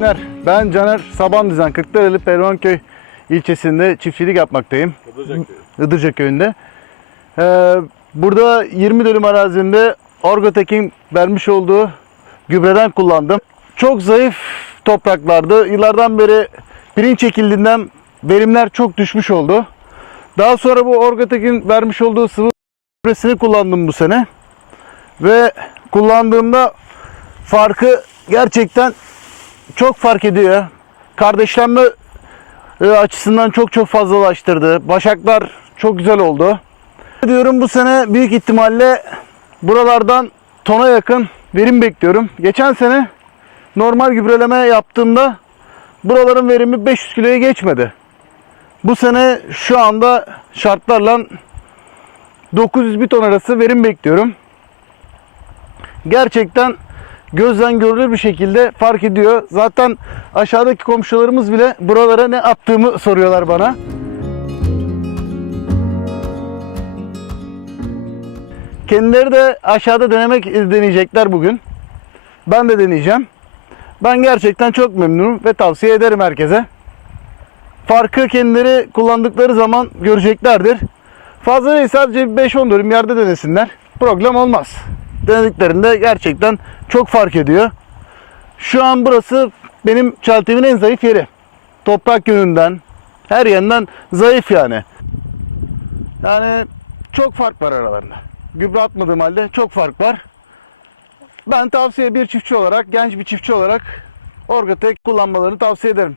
günler. Ben Caner Saban Düzen Kırklareli Pelvanköy ilçesinde çiftçilik yapmaktayım. Ilıca köyünde. Ee, burada 20 dönüm arazimde Orgotek'in vermiş olduğu gübreden kullandım. Çok zayıf topraklardı. Yıllardan beri pirinç çekildiğinden verimler çok düşmüş oldu. Daha sonra bu Orgotek'in vermiş olduğu sıvı gübresini kullandım bu sene. Ve kullandığımda farkı gerçekten çok fark ediyor. Kardeşlenme e, açısından çok çok fazlalaştırdı. Başaklar çok güzel oldu. Diyorum bu sene büyük ihtimalle buralardan tona yakın verim bekliyorum. Geçen sene normal gübreleme yaptığımda buraların verimi 500 kiloya geçmedi. Bu sene şu anda şartlarla 900 bir ton arası verim bekliyorum. Gerçekten gözden görülür bir şekilde fark ediyor. Zaten aşağıdaki komşularımız bile buralara ne attığımı soruyorlar bana. Kendileri de aşağıda denemek deneyecekler bugün. Ben de deneyeceğim. Ben gerçekten çok memnunum ve tavsiye ederim herkese. Farkı kendileri kullandıkları zaman göreceklerdir. Fazla değil sadece 5-10 dönüm yerde denesinler. Problem olmaz. Denediklerinde gerçekten çok fark ediyor. Şu an burası benim çeltimin en zayıf yeri. Toprak yönünden, her yandan zayıf yani. Yani çok fark var aralarında. Gübre atmadığım halde çok fark var. Ben tavsiye bir çiftçi olarak, genç bir çiftçi olarak Orgatek kullanmalarını tavsiye ederim.